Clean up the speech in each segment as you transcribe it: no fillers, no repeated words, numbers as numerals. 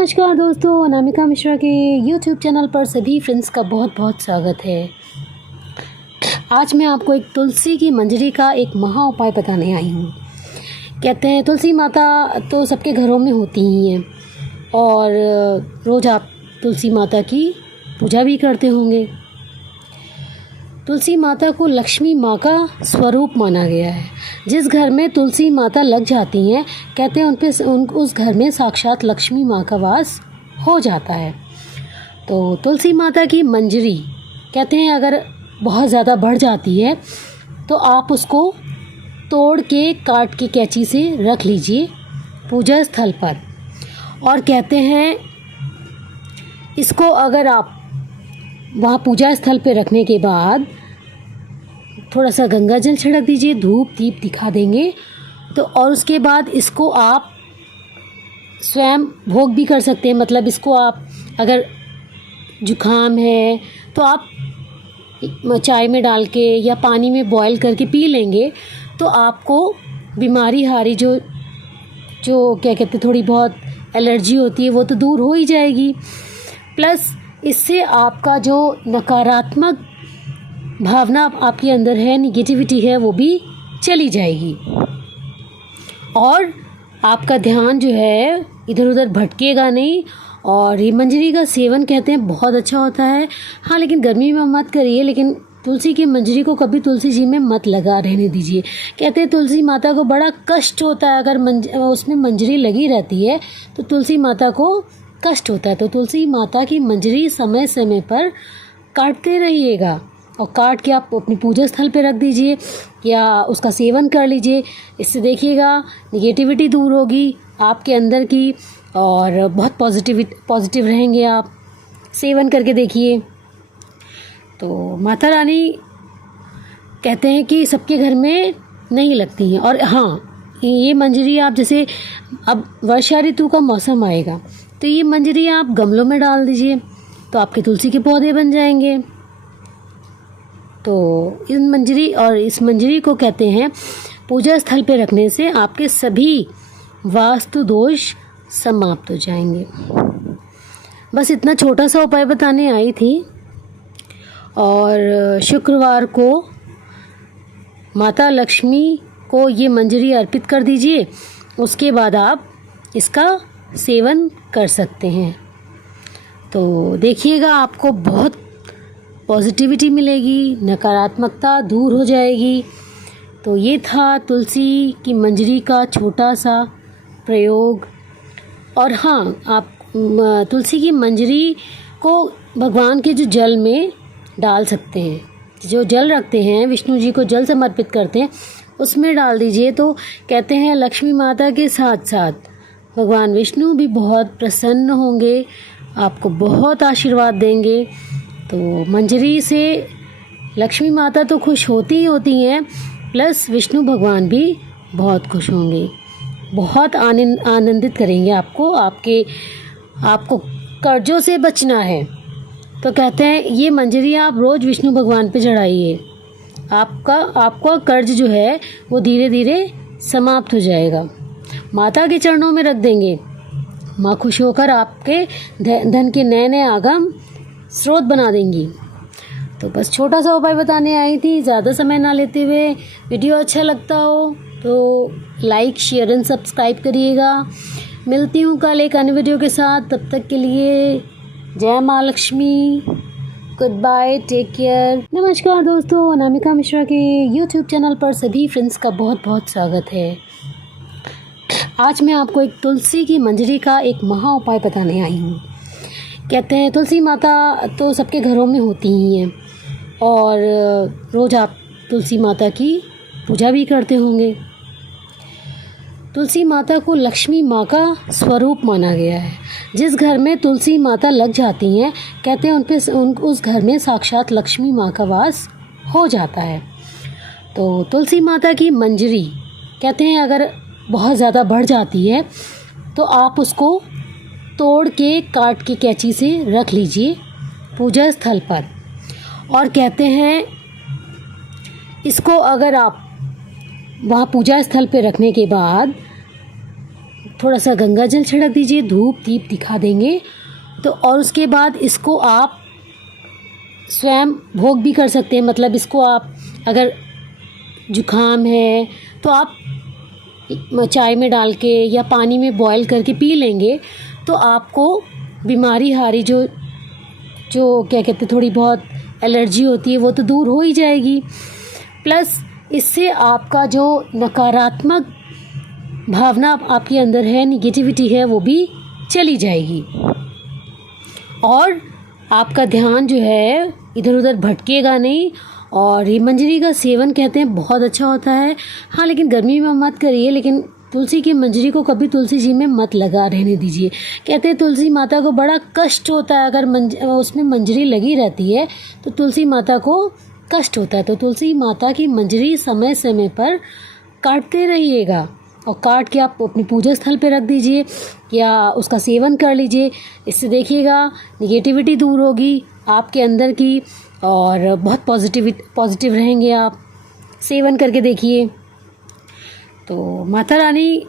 नमस्कार दोस्तों, अनामिका मिश्रा के YouTube चैनल पर सभी फ्रेंड्स का बहुत बहुत स्वागत है। आज मैं आपको एक तुलसी की मंजरी का एक महा उपाय बताने आई हूँ। कहते हैं तुलसी माता तो सबके घरों में होती ही हैं और रोज़ आप तुलसी माता की पूजा भी करते होंगे। तुलसी माता को लक्ष्मी माँ का स्वरूप माना गया है। जिस घर में तुलसी माता लग जाती हैं, कहते हैं उस घर में साक्षात लक्ष्मी माँ का वास हो जाता है। तो तुलसी माता की मंजरी कहते हैं अगर बहुत ज़्यादा बढ़ जाती है तो आप उसको तोड़ के काट के कैंची से रख लीजिए पूजा स्थल पर। और कहते हैं इसको अगर आप वहाँ पूजा स्थल पे रखने के बाद थोड़ा सा गंगा जल छिड़क दीजिए, धूप दीप दिखा देंगे तो, और उसके बाद इसको आप स्वयं भोग भी कर सकते हैं। मतलब इसको आप अगर जुखाम है तो आप चाय में डाल के या पानी में बॉईल करके पी लेंगे तो आपको बीमारी हारी जो क्या कहते हैं थोड़ी बहुत एलर्जी होती है वो तो दूर हो ही जाएगी। प्लस इससे आपका जो नकारात्मक भावना आपके अंदर है, निगेटिविटी है, वो भी चली जाएगी और आपका ध्यान जो है इधर उधर भटकेगा नहीं। और ये मंजरी का सेवन कहते हैं बहुत अच्छा होता है। हाँ, लेकिन गर्मी में मत करिए, लेकिन तुलसी की मंजरी को कभी तुलसी जी में मत लगा रहने दीजिए। कहते हैं तुलसी माता को बड़ा कष्ट होता है अगर उसमें मंजरी लगी रहती है तो तुलसी माता को कष्ट होता है। तो तुलसी माता की मंजरी समय समय पर काटते रहिएगा और काट के आप अपनी पूजा स्थल पे रख दीजिए या उसका सेवन कर लीजिए। इससे देखिएगा निगेटिविटी दूर होगी आपके अंदर की और बहुत पॉजिटिव रहेंगे आप। सेवन करके देखिए। तो माता रानी कहते हैं कि सबके घर में नहीं लगती हैं। और हाँ, ये मंजरी आप जैसे अब वर्षा ऋतु का मौसम आएगा तो ये मंजरी आप गमलों में डाल दीजिए तो आपके तुलसी के पौधे बन जाएंगे। तो इस मंजरी को कहते हैं पूजा स्थल पे रखने से आपके सभी वास्तु दोष समाप्त हो जाएंगे। बस इतना छोटा सा उपाय बताने आई थी। और शुक्रवार को माता लक्ष्मी को ये मंजरी अर्पित कर दीजिए। उसके बाद आप इसका सेवन कर सकते हैं। तो देखिएगा आपको बहुत पॉजिटिविटी मिलेगी, नकारात्मकता दूर हो जाएगी। तो ये था तुलसी की मंजरी का छोटा सा प्रयोग। और हाँ, आप तुलसी की मंजरी को भगवान के जो जल में डाल सकते हैं। जो जल रखते हैं, विष्णु जी को जल समर्पित करते हैं, उसमें डाल दीजिए। तो कहते हैं लक्ष्मी माता के साथ साथ भगवान विष्णु भी बहुत प्रसन्न होंगे, आपको बहुत आशीर्वाद देंगे। तो मंजरी से लक्ष्मी माता तो खुश होती ही होती हैं, प्लस विष्णु भगवान भी बहुत खुश होंगे, बहुत आनंदित करेंगे आपको कर्जों से बचना है तो कहते हैं ये मंजरी आप रोज़ विष्णु भगवान पे चढ़ाइए। आपका कर्ज जो है वो धीरे धीरे समाप्त हो जाएगा। माता के चरणों में रख देंगे, माँ खुश होकर आपके धन के नए नए आगम स्रोत बना देंगी। तो बस छोटा सा उपाय बताने आई थी, ज़्यादा समय ना लेते हुए। वीडियो अच्छा लगता हो तो लाइक, शेयर एंड सब्सक्राइब करिएगा। मिलती हूँ कल एक अन्य वीडियो के साथ। तब तक के लिए जय माँ Lakshmi, good bye, take care. नमस्कार दोस्तों, अनामिका मिश्रा के YouTube चैनल पर सभी फ्रेंड्स का बहुत बहुत स्वागत है। आज मैं आपको एक तुलसी की मंजरी का एक महा उपाय बताने आई हूँ। कहते हैं तुलसी माता तो सबके घरों में होती ही हैं और रोज़ आप तुलसी माता की पूजा भी करते होंगे। तुलसी माता को लक्ष्मी माँ का स्वरूप माना गया है। जिस घर में तुलसी माता लग जाती हैं, कहते हैं उस घर में साक्षात लक्ष्मी माँ का वास हो जाता है। तो तुलसी माता की मंजरी कहते हैं अगर बहुत ज़्यादा बढ़ जाती है तो आप उसको तोड़ के काट के कैंची से रख लीजिए पूजा स्थल पर। और कहते हैं इसको अगर आप वहाँ पूजा स्थल पे रखने के बाद थोड़ा सा गंगा जल छिड़क दीजिए, धूप दीप दिखा देंगे तो। और उसके बाद इसको आप स्वयं भोग भी कर सकते हैं। मतलब इसको आप अगर जुखाम है तो आप चाय में डाल के या पानी में बॉईल करके पी लेंगे तो आपको बीमारी हारी जो क्या कहते हैं थोड़ी बहुत एलर्जी होती है वो तो दूर हो ही जाएगी। प्लस इससे आपका जो नकारात्मक भावना आपके अंदर है, निगेटिविटी है, वो भी चली जाएगी और आपका ध्यान जो है इधर उधर भटकेगा नहीं। और ये मंजरी का सेवन कहते हैं बहुत अच्छा होता है। हाँ, लेकिन गर्मी में मत करिए, लेकिन तुलसी की मंजरी को कभी तुलसी जी में मत लगा रहने दीजिए। कहते हैं तुलसी माता को बड़ा कष्ट होता है अगर उसमें मंजरी लगी रहती है तो तुलसी माता को कष्ट होता है। तो तुलसी माता की मंजरी समय समय पर काटते रहिएगा और काट के आप अपने पूजा स्थल पे रख दीजिए या उसका सेवन कर लीजिए। इससे देखिएगा निगेटिविटी दूर होगी आपके अंदर की और बहुत पॉजिटिव रहेंगे आप। सेवन करके देखिए। तो माता रानी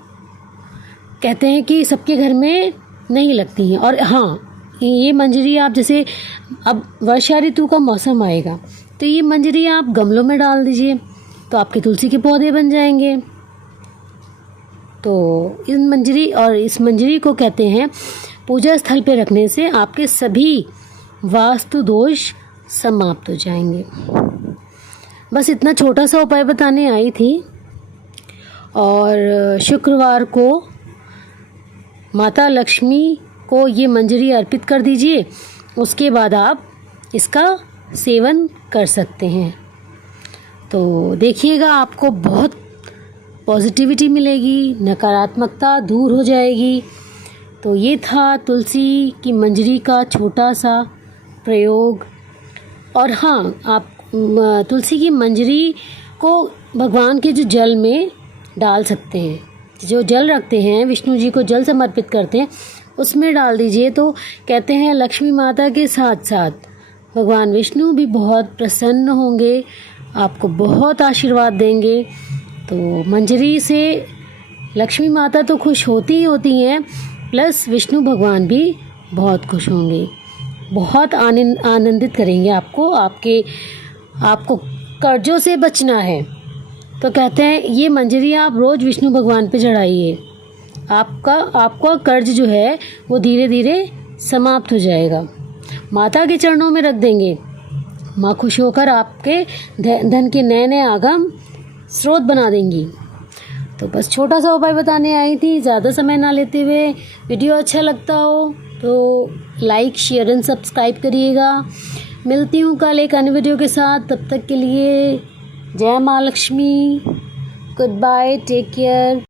कहते हैं कि सबके घर में नहीं लगती हैं। और हाँ, ये मंजरी आप जैसे अब वर्षा ऋतु का मौसम आएगा तो ये मंजरी आप गमलों में डाल दीजिए तो आपके तुलसी के पौधे बन जाएंगे। तो इस मंजरी को कहते हैं पूजा स्थल पे रखने से आपके सभी वास्तु दोष समाप्त हो जाएंगे। बस इतना छोटा सा उपाय बताने आई थी। और शुक्रवार को माता लक्ष्मी को ये मंजरी अर्पित कर दीजिए। उसके बाद आप इसका सेवन कर सकते हैं। तो देखिएगा आपको बहुत पॉजिटिविटी मिलेगी, नकारात्मकता दूर हो जाएगी। तो ये था तुलसी की मंजरी का छोटा सा प्रयोग। और हाँ, आप तुलसी की मंजरी को भगवान के जो जल में डाल सकते हैं। जो जल रखते हैं, विष्णु जी को जल समर्पित करते हैं, उसमें डाल दीजिए। तो कहते हैं लक्ष्मी माता के साथ साथ भगवान विष्णु भी बहुत प्रसन्न होंगे, आपको बहुत आशीर्वाद देंगे। तो मंजरी से लक्ष्मी माता तो खुश होती ही होती हैं, प्लस विष्णु भगवान भी बहुत खुश होंगे, बहुत आनंदित करेंगे आपको कर्जों से बचना है तो कहते हैं ये मंजरी आप रोज़ विष्णु भगवान पे चढ़ाइए। आपका कर्ज जो है वो धीरे धीरे समाप्त हो जाएगा। माता के चरणों में रख देंगे, माँ खुश होकर आपके धन के नए नए आगम स्रोत बना देंगी। तो बस छोटा सा उपाय बताने आई थी, ज़्यादा समय ना लेते हुए। वीडियो अच्छा लगता हो तो लाइक शेयर एंड सब्सक्राइब करिएगा। मिलती हूँ कल एक अन्य वीडियो के साथ। तब तक के लिए जय माँ Lakshmi, good bye, take care.